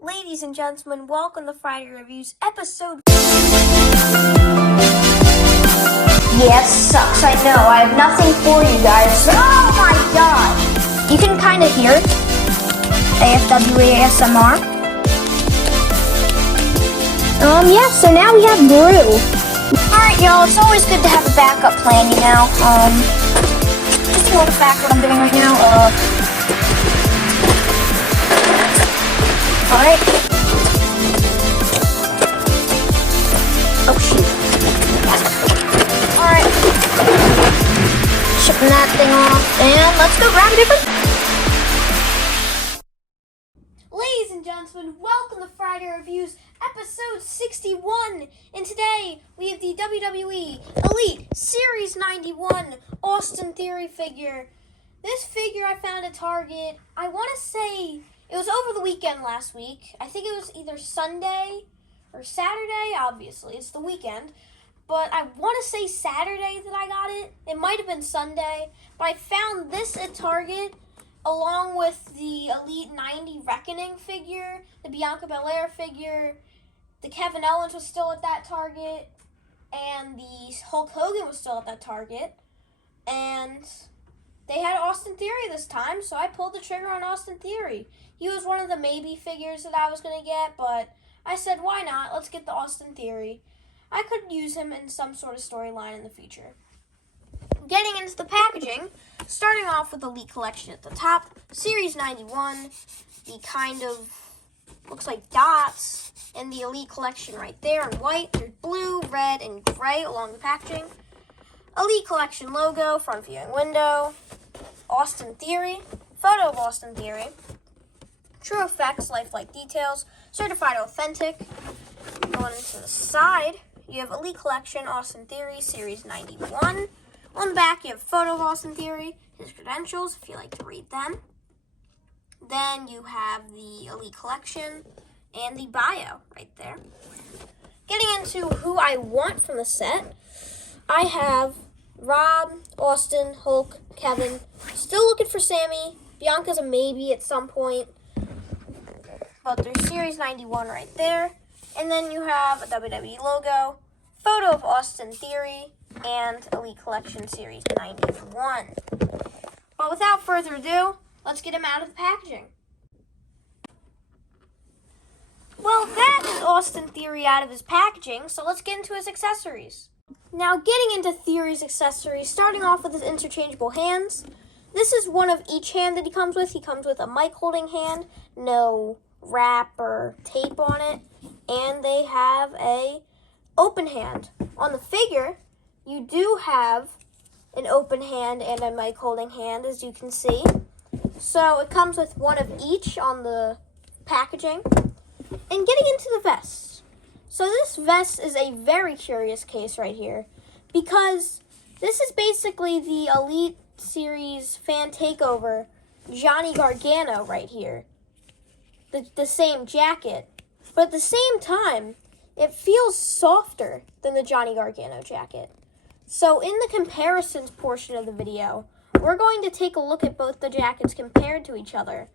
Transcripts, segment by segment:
Ladies and gentlemen, welcome to Friday Reviews, episode... Yeah, it sucks, I know. I have nothing for you guys. Oh my god! You can kind of hear it. AFW ASMR. Yeah, so now we have Brew. Alright, y'all, it's always good to have a backup plan, you know. Just to look back what I'm doing right now. Alright. Oh, shoot. Alright. Shipping that thing off, and let's go grab a different... Ladies and gentlemen, welcome to Friday Reviews, episode 61. And today, we have the WWE Elite Series 91 Austin Theory figure. This figure I found at Target, I want to say... It was over the weekend last week. I think it was either Sunday or Saturday. Obviously, it's the weekend. But I want to say Saturday that I got it. It might have been Sunday. But I found this at Target along with the Elite 90 Reckoning figure, the Bianca Belair figure, the Kevin Owens was still at that Target, and the Hulk Hogan was still at that Target. And they had Austin Theory this time, so I pulled the trigger on Austin Theory. He was one of the maybe figures that I was going to get, but I said, why not? Let's get the Austin Theory. I could use him in some sort of storyline in the future. Getting into the packaging, starting off with the Elite Collection at the top, Series 91, the kind of, looks like dots, and the Elite Collection right there in white. There's blue, red, and gray along the packaging. Elite Collection logo, front viewing window, Austin Theory, photo of Austin Theory, true effects, lifelike details, certified authentic. Going into the side, you have Elite Collection, Austin Theory, Series 91. On the back, you have photo of Austin Theory, his credentials, if you like to read them. Then you have the Elite Collection and the bio right there. Getting into who I want from the set, I have Rob, Austin, Hulk, Kevin. Still looking for Sammy. Bianca's a maybe at some point. But there's Series 91 right there. And then you have a WWE logo, photo of Austin Theory, and Elite Collection Series 91. But without further ado, let's get him out of the packaging. Well, that is Austin Theory out of his packaging, so let's get into his accessories. Now, getting into Theory's accessories, starting off with his interchangeable hands. This is one of each hand that he comes with. He comes with a mic holding hand, no wrap or tape on it, and they have a open hand. On the figure, you do have an open hand and a mic holding hand, as you can see. So it comes with one of each on the packaging. And getting into the vest. So this vest is a very curious case right here, because this is basically the Elite Series fan takeover Johnny Gargano right here. The same jacket, but at the same time, it feels softer than the Johnny Gargano jacket. So in the comparisons portion of the video, we're going to take a look at both the jackets compared to each other,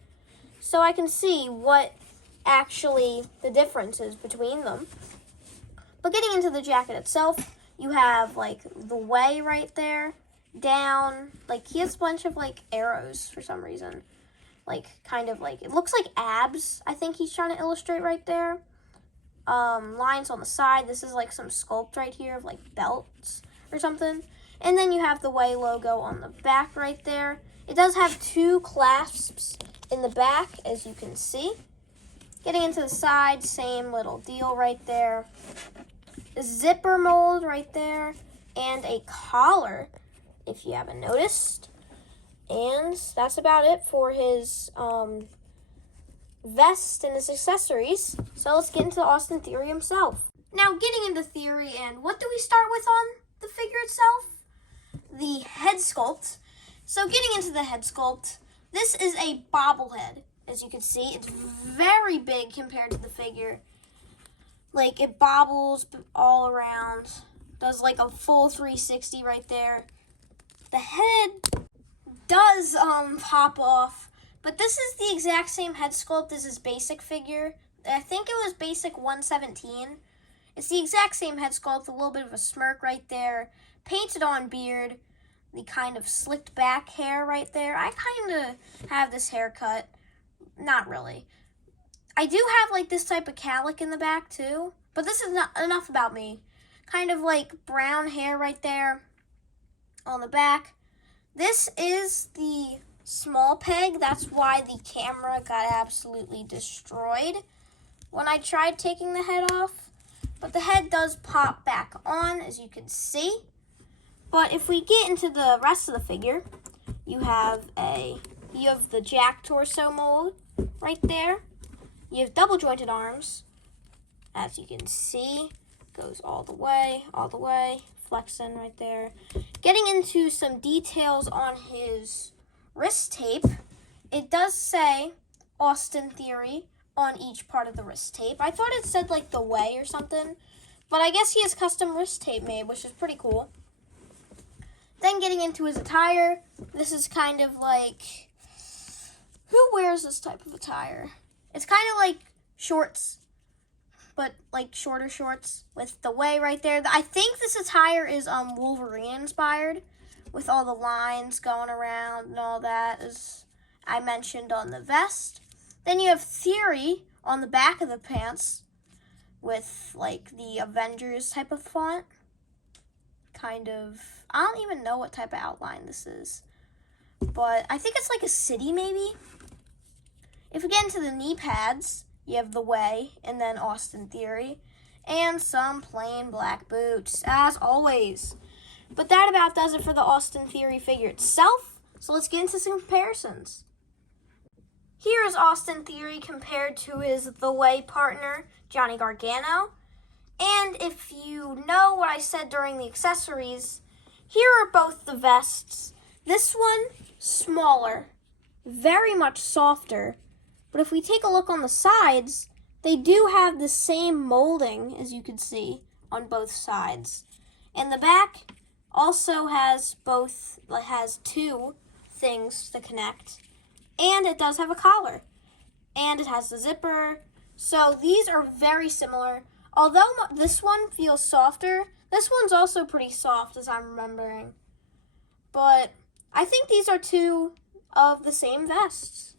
so I can see what actually the difference is between them. But getting into the jacket itself, you have like the way right there, down, like he has a bunch of like arrows for some reason. Like kind of like, it looks like abs, I think he's trying to illustrate right there. Lines on the side, this is like some sculpt right here of like belts or something. And then you have the way logo on the back right there. It does have two clasps in the back, as you can see. Getting into the side, same little deal right there. A zipper mold right there, and a collar, if you haven't noticed. And that's about it for his vest and his accessories. So let's get into Austin Theory himself. Now, getting into Theory, and what do we start with on the figure itself? The head sculpt. So getting into the head sculpt, this is a bobblehead. As you can see, it's very big compared to the figure. Like, it bobbles all around. Does like a full 360 right there. The head does pop off, but this is the exact same head sculpt as his basic figure, I think it was basic 117. It's the exact same head sculpt, a little bit of a smirk right there, painted on beard, the kind of slicked back hair right there. I kind of have this haircut. Not really. I do have like this type of cowlick in the back too, but this is not enough about me. Kind of like brown hair right there on the back. This is the small peg. That's why the camera got absolutely destroyed when I tried taking the head off. But the head does pop back on, as you can see. But if we get into the rest of the figure, you have the Jack torso mold right there. You have double jointed arms, as you can see. Goes all the way, flexing right there. Getting into some details on his wrist tape, it does say Austin Theory on each part of the wrist tape. I thought it said like the way or something, but I guess he has custom wrist tape made, which is pretty cool. Then getting into his attire, this is kind of like, who wears this type of attire? It's kind of like shorts, but like shorter shorts with the way right there. I think this attire is Wolverine inspired, with all the lines going around and all that, as I mentioned on the vest. Then you have Theory on the back of the pants with like the Avengers type of font. Kind of, I don't even know what type of outline this is, but I think it's like a city maybe. If we get into the knee pads, you have the way and then Austin Theory and some plain black boots as always. But that about does it for the Austin Theory figure itself. So let's get into some comparisons. Here is Austin Theory compared to his The Way partner, Johnny Gargano. And if you know what I said during the accessories, here are both the vests. This one, smaller, very much softer. But if we take a look on the sides, they do have the same molding, as you can see, on both sides. And the back also has two things to connect. And it does have a collar. And it has the zipper. So these are very similar. Although this one feels softer, this one's also pretty soft, as I'm remembering. But I think these are two of the same vests.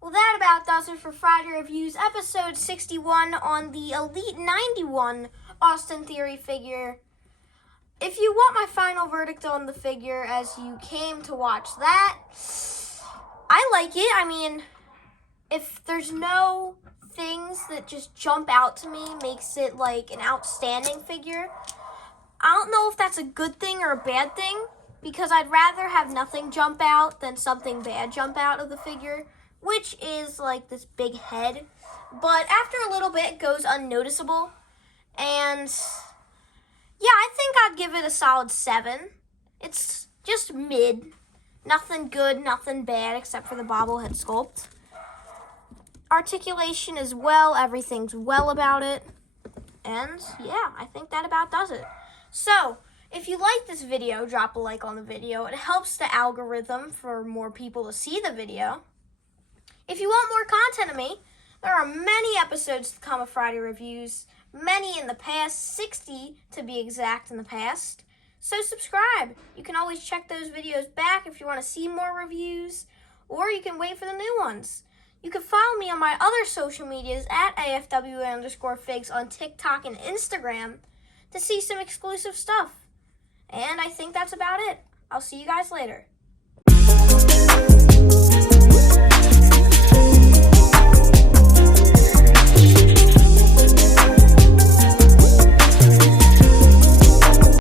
Well, that about does it for Friday Reviews, episode 61 on the Elite 91 Austin Theory figure. If you want my final verdict on the figure as you came to watch that, I like it. I mean, if there's no things that just jump out to me, makes it like an outstanding figure. I don't know if that's a good thing or a bad thing, because I'd rather have nothing jump out than something bad jump out of the figure, which is like this big head. But after a little bit, it goes unnoticeable. And yeah, I think I'd give it a solid 7. It's just mid. Nothing good, nothing bad, except for the bobblehead sculpt. Articulation as well, everything's well about it. And yeah, I think that about does it. So, if you like this video, drop a like on the video. It helps the algorithm for more people to see the video. If you want more content of me, there are many episodes to come of Friday Reviews. Many in the past, 60 to be exact in the past. So subscribe. You can always check those videos back if you want to see more reviews, or you can wait for the new ones. You can follow me on my other social medias at AFWA_figs on TikTok and Instagram to see some exclusive stuff. And I think that's about it. I'll see you guys later.